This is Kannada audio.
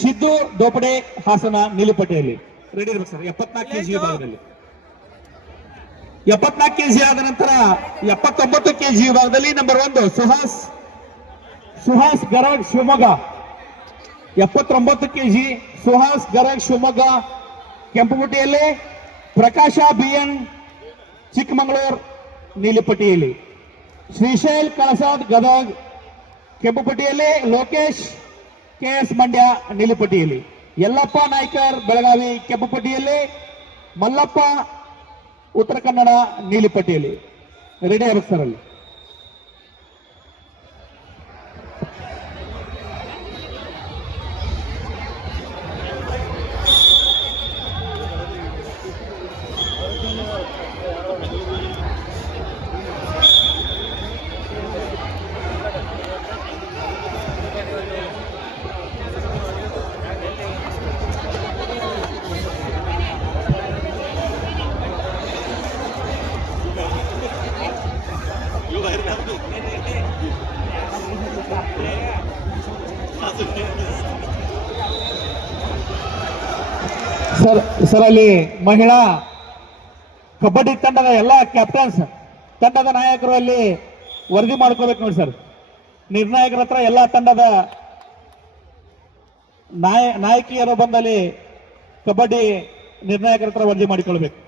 ಸಿದ್ದು ಡೋಪಡೆ ಹಾಸನ ನೀಲಿಪಟ್ಟಿಯಲ್ಲಿ ರೆಡಿ ಇರ್ಬೇಕು ಸರ್. 74 ಕೆಜಿ ವಿಭಾಗದಲ್ಲಿ 74 ಕೆಜಿ ಆದ ನಂತರ 79 ಕೆಜಿ ವಿಭಾಗದಲ್ಲಿ ನಂಬರ್ 1 ಸುಹಾಸ್ ಗರಗ್ ಶಿವಮೊಗ್ಗ 79 ಕೆಜಿ ಸುಹಾಸ್ ಗರಗ್ ಶಿವಮೊಗ್ಗ ಕೆಂಪುಪಟ್ಟಿಯಲ್ಲಿ. ಪ್ರಕಾಶ B N Chikkamagaluru ನೀಲಿಪಟ್ಟಿಯಲ್ಲಿ. Shrishail ಕಳಸಾದ್ Gadag ಕೆಂಪುಪಟ್ಟಿಯಲ್ಲಿ. Lokesh KS Mandya ನೀಲಿಪಟ್ಟಿಯಲ್ಲಿ. Yallappa Naikar Belagavi ಕೆಂಪುಪಟ್ಟಿಯಲ್ಲಿ. Mallappa Uttara Kannada ನೀಲಿಪಟ್ಟಿಯಲ್ಲಿ ready ಆಗಬೇಕು ಸರ್. ಅಲ್ಲಿ ಸರ್ ಅಲ್ಲಿ ಮಹಿಳಾ ಕಬಡ್ಡಿ ತಂಡದ ಎಲ್ಲ ಕ್ಯಾಪ್ಟನ್ಸ್ ತಂಡದ ನಾಯಕರು ಅಲ್ಲಿ ವರದಿ ಮಾಡ್ಕೋಬೇಕು ನೋಡಿ ಸರ್. ನಿರ್ಣಾಯಕರ ಹತ್ರ ಎಲ್ಲ ತಂಡದ ನಾಯಕಿಯರು ಬಂದಲ್ಲಿ ಕಬಡ್ಡಿ ನಿರ್ಣಾಯಕರ ಹತ್ರ ವರದಿ ಮಾಡಿಕೊಳ್ಬೇಕು.